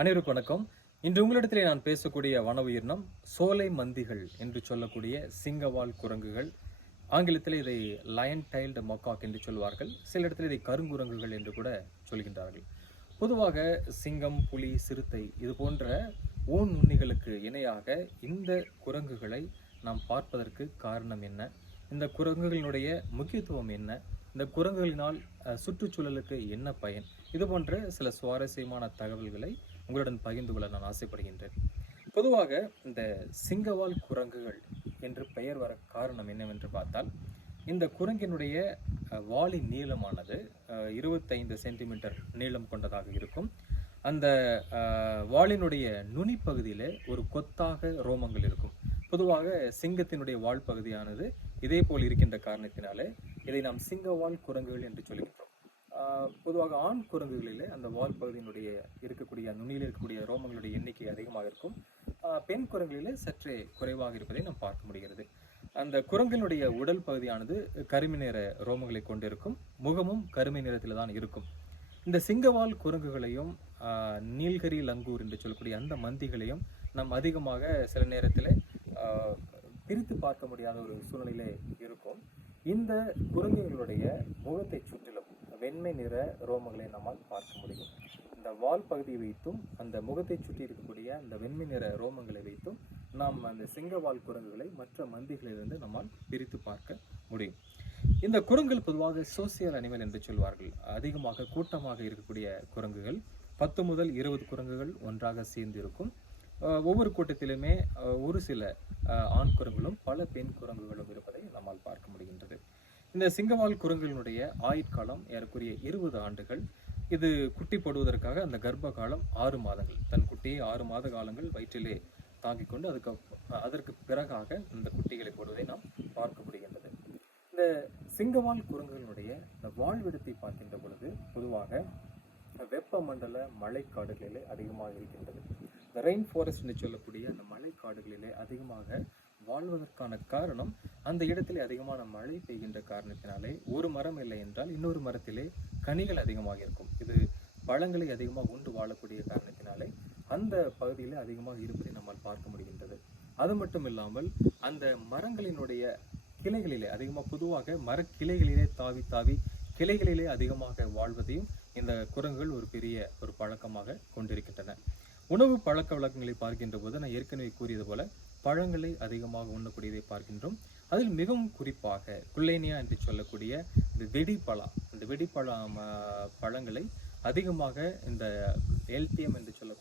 அனைவருக்கும் வணக்கம். இன்று உங்களிடத்திலே நான் பேசக்கூடிய வன உயிரினம் சோலை மந்திகள் என்று சொல்லக்கூடிய சிங்கவால் குரங்குகள். ஆங்கிலத்தில் இதை லயன் டைல்டு மொக்காக் என்று சொல்வார்கள். சில இடத்துல இதை கருங்குரங்குகள் என்று கூட சொல்கின்றார்கள். பொதுவாக சிங்கம் புலி சிறுத்தை இது போன்ற ஊன் உண்ணிகளுக்கு இணையாக இந்த குரங்குகளை நாம் பார்ப்பதற்கு காரணம் என்ன? இந்த குரங்குகளினுடைய முக்கியத்துவம் என்ன? இந்த குரங்குகளினால் சுற்றுச்சூழலுக்கு என்ன பயன்? இது போன்ற சில சுவாரஸ்யமான தகவல்களை உங்களுடன் பகிர்ந்து கொள்ள நான் ஆசைப்படுகின்றேன். பொதுவாக இந்த சிங்கவால் குரங்குகள் என்று பெயர் வர காரணம் என்னவென்று பார்த்தால் இந்த குரங்கினுடைய வாலின் நீளமானது இருபத்தைந்து சென்டிமீட்டர் நீளம் கொண்டதாக இருக்கும். அந்த வாளினுடைய நுனி பகுதியிலே ஒரு கொத்தாக ரோமங்கள் இருக்கும். பொதுவாக சிங்கத்தினுடைய வால் பகுதியானது இதே போல் இருக்கின்ற காரணத்தினாலே இதை நாம் சிங்கவால் குரங்குகள் என்று சொல்கின்றோம் பொதுவாக ஆண் குரங்குகளிலே அந்த வால் பகுதியினுடைய இருக்கக்கூடிய நுனியில் இருக்கக்கூடிய ரோமங்களுடைய எண்ணிக்கை அதிகமாக இருக்கும். ஆஹ் பெண் குரங்குகளிலே சற்றே குறைவாக இருப்பதை நாம் பார்க்க முடிகிறது. அந்த குரங்கினுடைய உடல் பகுதியானது கருமை நிற ரோமங்களை கொண்டிருக்கும். முகமும் கருமை நிறத்தில் தான் இருக்கும். இந்த சிங்கவால் குரங்குகளையும் ஆஹ் நீல்கரி லங்கூர் என்று சொல்லக்கூடிய அந்த மந்திகளையும் நாம் அதிகமாக சில நேரத்தில் பிரித்து பார்க்க முடியாத ஒரு சூழ்நிலையிலே இருக்கும். இந்த குரங்குகளுடைய முகத்தை சுற்றி வெண்மை நிற ரோமங்களை நம்மால் பார்க்க முடியும். இந்த வால் பகுதியை வைத்தும் அந்த முகத்தை சுற்றி இருக்கக்கூடிய அந்த வெண்மை நிற ரோமங்களை வைத்தும் நாம் அந்த சிங்கவால் குரங்குகளை மற்ற மந்திகளிலிருந்து நம்மால் பிரித்து பார்க்க முடியும். இந்த குரங்குகள் பொதுவாக சோசியல் அனிமல் என்று சொல்வார்கள். அதிகமாக கூட்டமாக இருக்கக்கூடிய குரங்குகள் பத்து முதல் இருபது குரங்குகள் ஒன்றாக சேர்ந்து இருக்கும் ஒவ்வொரு கூட்டத்திலுமே ஒரு சில ஆண் குரங்குகளும் பல பெண் குரங்குகளும் இருப்பதை நம்மால் பார்க்க முடிகின்றது. இந்த சிங்கவால் குரங்குகளுடைய ஆயுட்காலம் ஏறக்குரிய இருபது ஆண்டுகள். இது குட்டி போடுவதற்காக அந்த கர்ப்ப காலம் ஆறு மாதங்கள். தன் குட்டியை ஆறு மாத காலங்கள் வயிற்றிலே தாங்கிக் கொண்டு அதுக்கு அதற்கு பிறகாக இந்த குட்டிகளை போடுவதை நாம் பார்க்க முடிகின்றது. இந்த சிங்கவால் குரங்குகளுடைய இந்த வாழ்விடத்தை பார்க்கின்ற பொழுது பொதுவாக வெப்பமண்டல மழைக்காடுகளிலே அதிகமாக இருக்கின்றது. இந்த ரெயின் ஃபாரஸ்ட் என்று சொல்லக்கூடிய அந்த மழைக்காடுகளிலே அதிகமாக வாழ்வதற்கான காரணம் அந்த இடத்திலே அதிகமான மழை பெய்கின்ற காரணத்தினாலே ஒரு மரம் இல்லை என்றால் இன்னொரு மரத்திலே கனிகள் அதிகமாக இருக்கும். இது பழங்களை அதிகமாக உண்டு வாழக்கூடிய காரணத்தினாலே அந்த பகுதியில் அதிகமாக இருப்பதை நம்மால் பார்க்க முடிகின்றது. அது மட்டும் இல்லாமல் அந்த மரங்களினுடைய கிளைகளிலே அதிகமாக பொதுவாக மரக்கிளைகளிலே தாவி தாவி கிளைகளிலே அதிகமாக வாழ்வதையும் இந்த குரங்குகள் ஒரு பெரிய ஒரு பழக்கமாக கொண்டிருக்கின்றன. உணவு பழக்க வழக்கங்களை பார்க்கின்ற போது நான் ஏற்கனவே கூறியது போல பழங்களை அதிகமாக உண்ணக்கூடியதை பார்க்கின்றோம். அதில் மிகவும் குறிப்பாக குல்லேனியா என்று சொல்லக்கூடிய இந்த வெடிப்பழா இந்த வெடிப்பழம் பழங்களை அதிகமாக இந்த எல்டிஎம் என்று சொல்ல